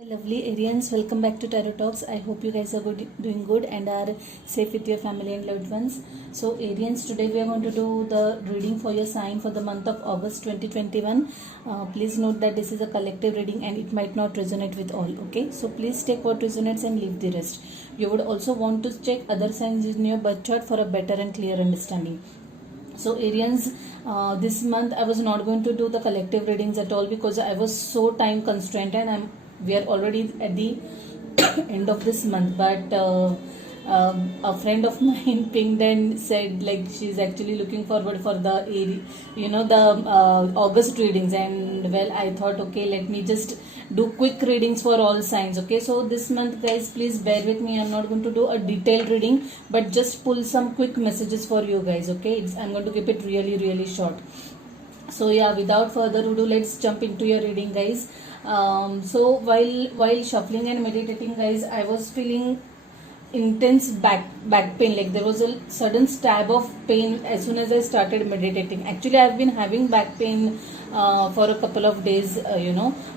Lovely Arians, welcome back to Tarot Talks. I hope you guys are doing good and are safe with your family and loved ones. So Arians, today we are going to do the reading for your sign for the month of August 2021. Please note that this is a collective reading and it might not resonate with all. Okay, so please take what resonates and leave the rest. You would also want to check other signs in your birth chart for a better and clear understanding. So Arians, this month I was not going to do the collective readings at all because I was so time constrained and we are already at the end of this month, but a friend of mine pinged and said like she's actually looking forward for the August readings, and well, I thought, okay, let me just do quick readings for all signs. Okay, so this month guys, please bear with me. I'm not going to do a detailed reading but just pull some quick messages for you guys. Okay, I'm going to keep it really short. So yeah, without further ado, let's jump into your reading, guys. So while shuffling and meditating, guys, I was feeling intense back pain. Like there was a sudden stab of pain as soon as I started meditating. Actually, I've been having back pain for a couple of days,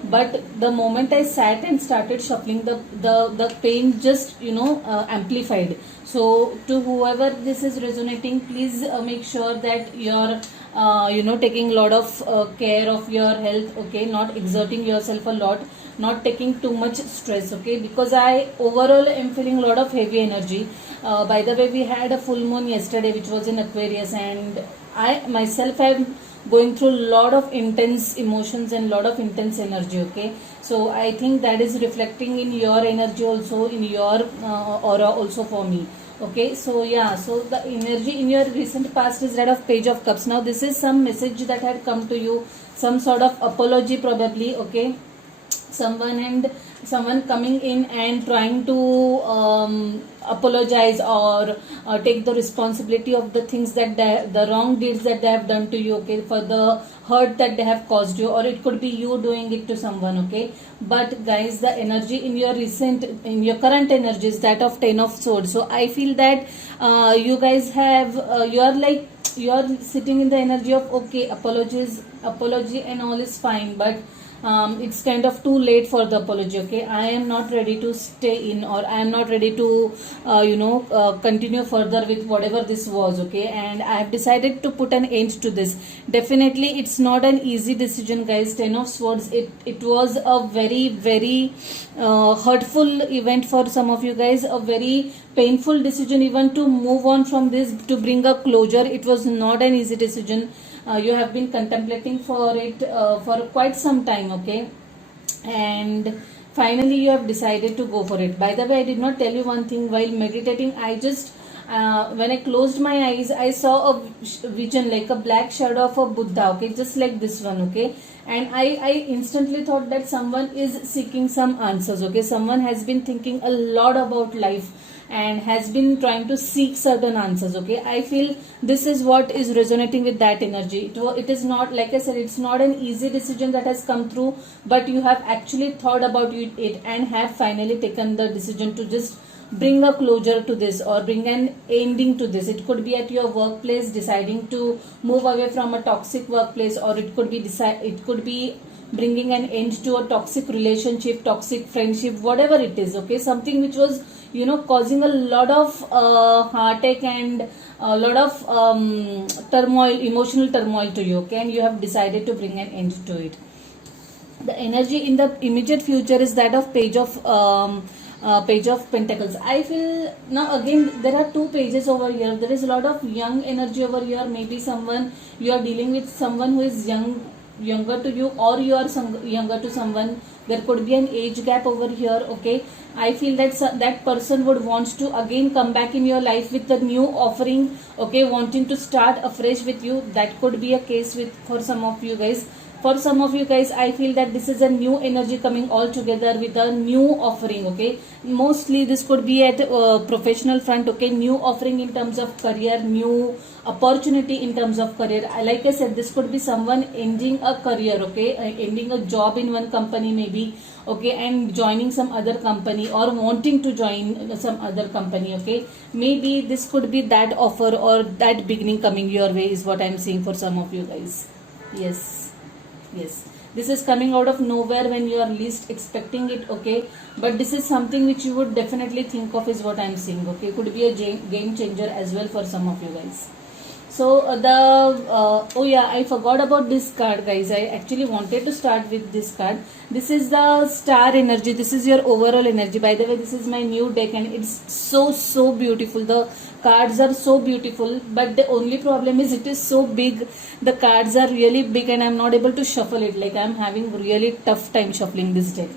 but the moment I sat and started shuffling, the pain just amplified. So to whoever this is resonating, please make sure that you're taking a lot of care of your health. Okay, not exerting yourself a lot, not taking too much stress. Okay, because I overall am feeling a lot of heavy energy. By the way, we had a full moon yesterday which was in Aquarius, and I myself am going through a lot of intense emotions and a lot of intense energy. Okay, so I think that is reflecting in your energy also, in your aura also for me. Okay, so yeah, so the energy in your recent past is that of Page of Cups. Now this is some message that had come to you, some sort of apology probably. Okay, someone coming in and trying to apologize or take the responsibility of the things that the wrong deeds that they have done to you. Okay, for the hurt that they have caused you, or it could be you doing it to someone. Okay, but guys, the energy in your current energy is that of Ten of Swords. So I feel that you guys have you're sitting in the energy of, okay, apology and all is fine, but it's kind of too late for the apology. Okay, I am not ready to stay in, or I am not ready to continue further with whatever this was. Okay, and I have decided to put an end to this. Definitely it's not an easy decision, guys. Ten of Swords, it was a very hurtful event for some of you guys, a very painful decision even to move on from this, to bring a closure. It was not an easy decision. You have been contemplating for it for quite some time. Okay, and finally you have decided to go for it. By the way, I did not tell you one thing. While meditating, I just when I closed my eyes, I saw a vision, like a black shadow of a Buddha. Okay, just like this one. Okay, and I instantly thought that someone is seeking some answers. Okay, someone has been thinking a lot about life and has been trying to seek certain answers. Okay, I feel this is what is resonating with that energy. It is not, like I said, it's not an easy decision that has come through, but you have actually thought about it and have finally taken the decision to just bring a closure to this, or bring an ending to this. It could be at your workplace, deciding to move away from a toxic workplace, or it could be bringing an end to a toxic relationship, toxic friendship, whatever it is. Okay, something which was causing a lot of heartache and a lot of turmoil, emotional turmoil to you. Okay, and you have decided to bring an end to it. The energy in the immediate future is that of Page of Pentacles. I feel now again there are two pages over here. There is a lot of young energy over here. Maybe someone, you are dealing with someone who is younger to you, or you are younger to someone. There could be an age gap over here. Okay, I feel that that person would want to again come back in your life with a new offering. Okay, wanting to start afresh with you. That could be a case for some of you guys. For some of you guys, I feel that this is a new energy coming all together with a new offering. Okay, mostly this could be at professional front. Okay, new offering in terms of career, new opportunity in terms of career. Like I said, this could be someone ending a career. Okay, ending a job in one company maybe. Okay, and joining some other company, or wanting to join some other company. Okay, maybe this could be that offer or that beginning coming your way, is what I'm seeing for some of you guys. Yes. This is coming out of nowhere when you are least expecting it, okay? But this is something which you would definitely think of, is what I'm saying, okay? Could be a game changer as well for some of you guys. So oh yeah, I forgot about this card, guys. I actually wanted to start with this card. This is the star energy. This is your overall energy. By the way, this is my new deck and it's so beautiful. The cards are so beautiful, but the only problem is it is so big. The cards are really big and I'm not able to shuffle it. Like, I'm having really tough time shuffling this deck.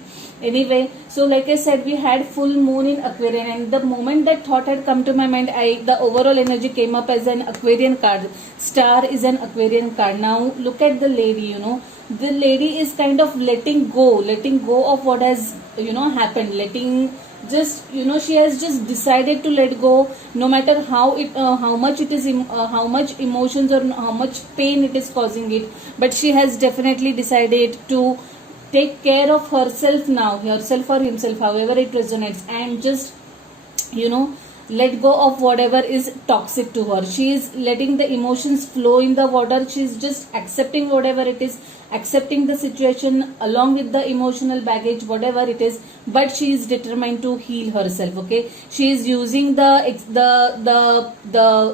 Anyway, so like I said, we had full moon in Aquarian, and the moment that thought had come to my mind, the overall energy came up as an Aquarian card. Star is an Aquarian card. Now look at the lady, the lady is kind of letting go of what has happened, she has just decided to let go, no matter how much it is, how much emotions or how much pain it is causing it, but she has definitely decided to take care of herself now, herself or himself, however it resonates, and just let go of whatever is toxic to her. She is letting the emotions flow in the water. She is just accepting whatever it is, accepting the situation along with the emotional baggage, whatever it is, but she is determined to heal herself, okay? She is using the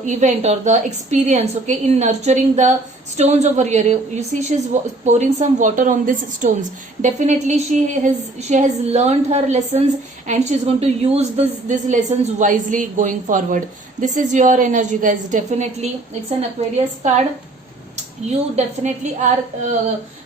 event or the experience, okay, in nurturing the stones over here. You see, she's pouring some water on these stones. Definitely she has learned her lessons, and she's going to use these lessons wisely going forward. This is your energy, guys. Definitely it's an Aquarius card. You definitely are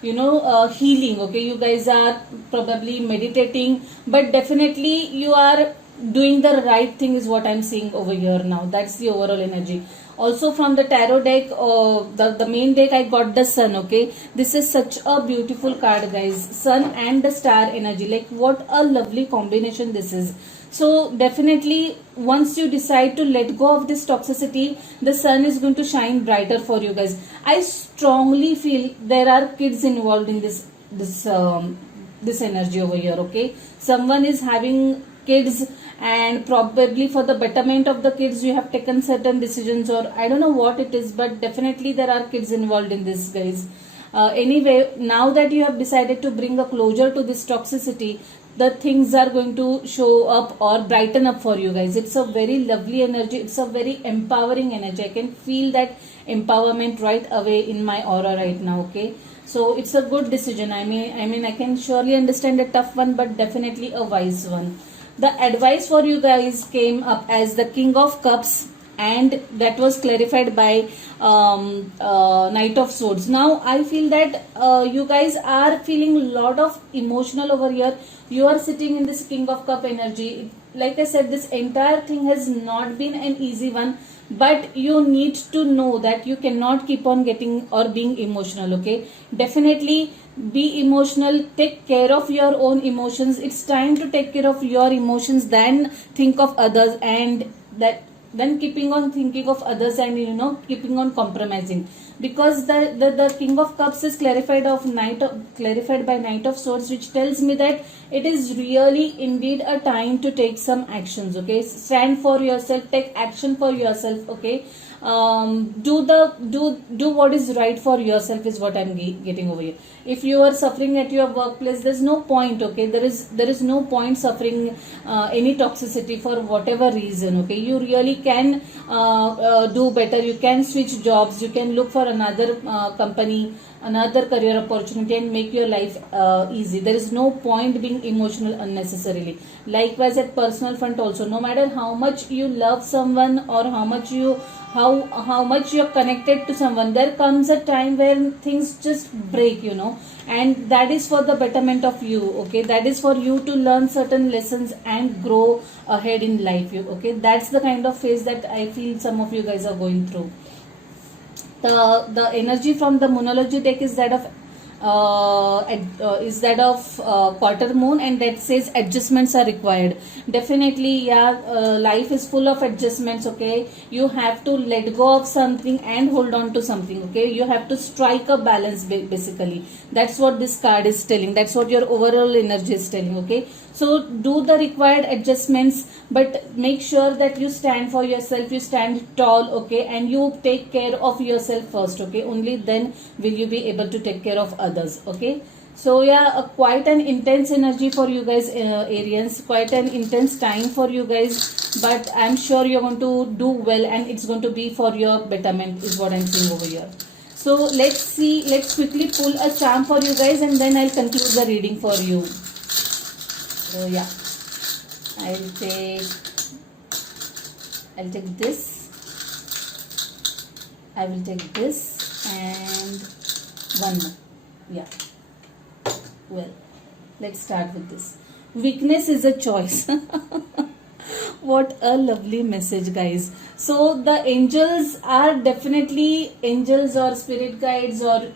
healing, okay? You guys are probably meditating, but definitely you are doing the right thing, is what I'm seeing over here now. That's the overall energy. Also from the tarot deck, the main deck, I got the sun, okay? This is such a beautiful card, guys. Sun and the star energy, like what a lovely combination this is. So definitely once you decide to let go of this toxicity, the sun is going to shine brighter for you guys. I strongly feel there are kids involved in this energy over here, okay? Someone is having kids, and probably for the betterment of the kids you have taken certain decisions, or I don't know what it is, but definitely there are kids involved in this, guys. Anyway, now that you have decided to bring a closure to this toxicity, the things are going to show up or brighten up for you guys. It's a very lovely energy. It's a very empowering energy. I can feel that empowerment right away in my aura right now, okay? So it's a good decision. I mean I can surely understand a tough one, but definitely a wise one. The advice for you guys came up as the King of Cups, and that was clarified by Knight of Swords. Now I feel that you guys are feeling a lot of emotional over here. You are sitting in this King of Cup energy. Like I said, this entire thing has not been an easy one, but you need to know that you cannot keep on getting or being emotional, okay? Definitely be emotional, take care of your own emotions. It's time to take care of your emotions than think of others, and then keeping on thinking of others and keeping on compromising, because the King of Cups is clarified by Knight of Swords, which tells me that it is really indeed a time to take some actions, okay? Stand for yourself, take action for yourself, okay? Do what is right for yourself, is what I'm getting over here. If you are suffering at your workplace, there's no point, okay? There is no point suffering any toxicity for whatever reason, okay? You really can do better. You can switch jobs, you can look for another company, another career opportunity, and make your life easy. There is no point being emotional unnecessarily. Likewise at personal front also, no matter how much you love someone or how much you're connected to someone, there comes a time when things just break, and that is for the betterment of you, okay? That is for you to learn certain lessons and grow ahead in life, okay? That's the kind of phase that I feel some of you guys are going through. The energy from the Moonology deck is that of quarter moon, and that says adjustments are required. Definitely, life is full of adjustments, okay? You have to let go of something and hold on to something, okay? You have to strike a balance, basically. That's what this card is telling. That's what your overall energy is telling, okay? So do the required adjustments, but make sure that you stand for yourself, you stand tall, okay? And you take care of yourself first, okay? Only then will you be able to take care of others, okay? So yeah, quite an intense energy for you guys, Arians, quite an intense time for you guys, but I'm sure you're going to do well, and it's going to be for your betterment is what I'm seeing over here. So let's see, let's quickly pull a charm for you guys, and then I'll conclude the reading for you. So yeah, I'll take this, I will take this, and one more. Yeah. Well, let's start with this. Weakness is a choice. What a lovely message, guys. So the angels are definitely, angels or spirit guides or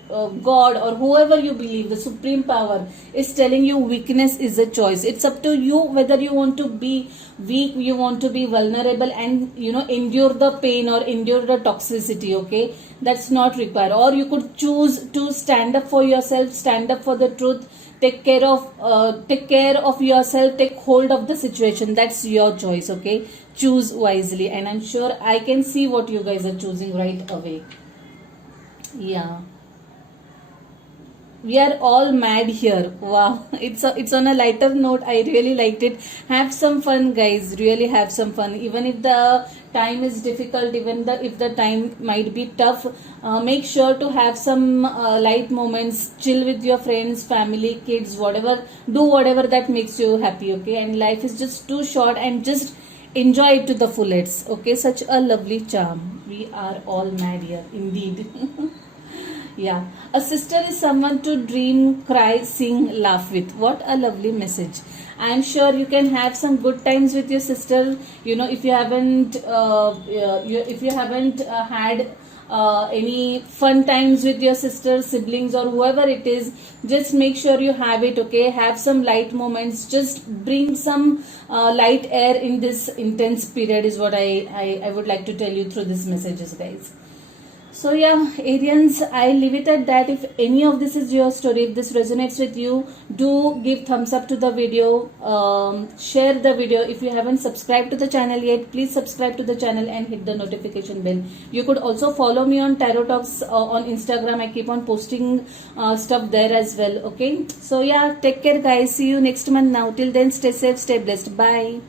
God or whoever you believe, the supreme power is telling you weakness is a choice. It's up to you whether you want to be weak, you want to be vulnerable, and endure the pain or endure the toxicity. Okay, that's not required. Or you could choose to stand up for yourself, stand up for the truth, take care of yourself, take hold of the situation. That's your choice. Okay, choose wisely, and I'm sure I can see what you guys are choosing right away. Yeah, we are all mad here. Wow, it's on a lighter note. I really liked it. Have some fun, guys. Really have some fun. Even if the time is difficult, if the time might be tough, make sure to have some light moments. Chill with your friends, family, kids, whatever. Do whatever that makes you happy. Okay, and life is just too short, and just enjoy it to the fullest. Okay, such a lovely charm. We are all mad here, indeed. Yeah, a sister is someone to dream, cry, sing, laugh with. What a lovely message. I'm sure you can have some good times with your sister. If you haven't, had any fun times with your sister, siblings, or whoever it is, just make sure you have it. Okay, have some light moments. Just bring some light air in this intense period. Is what I would like to tell you through these messages, guys. So yeah, Arians, I leave it at that. If any of this is your story, if this resonates with you, do give thumbs up to the video, share the video. If you haven't subscribed to the channel yet, please subscribe to the channel and hit the notification bell. You could also follow me on Tarot Talks on Instagram. I keep on posting stuff there as well. Okay, so yeah, take care, guys. See you next month now. Till then, stay safe, stay blessed. Bye.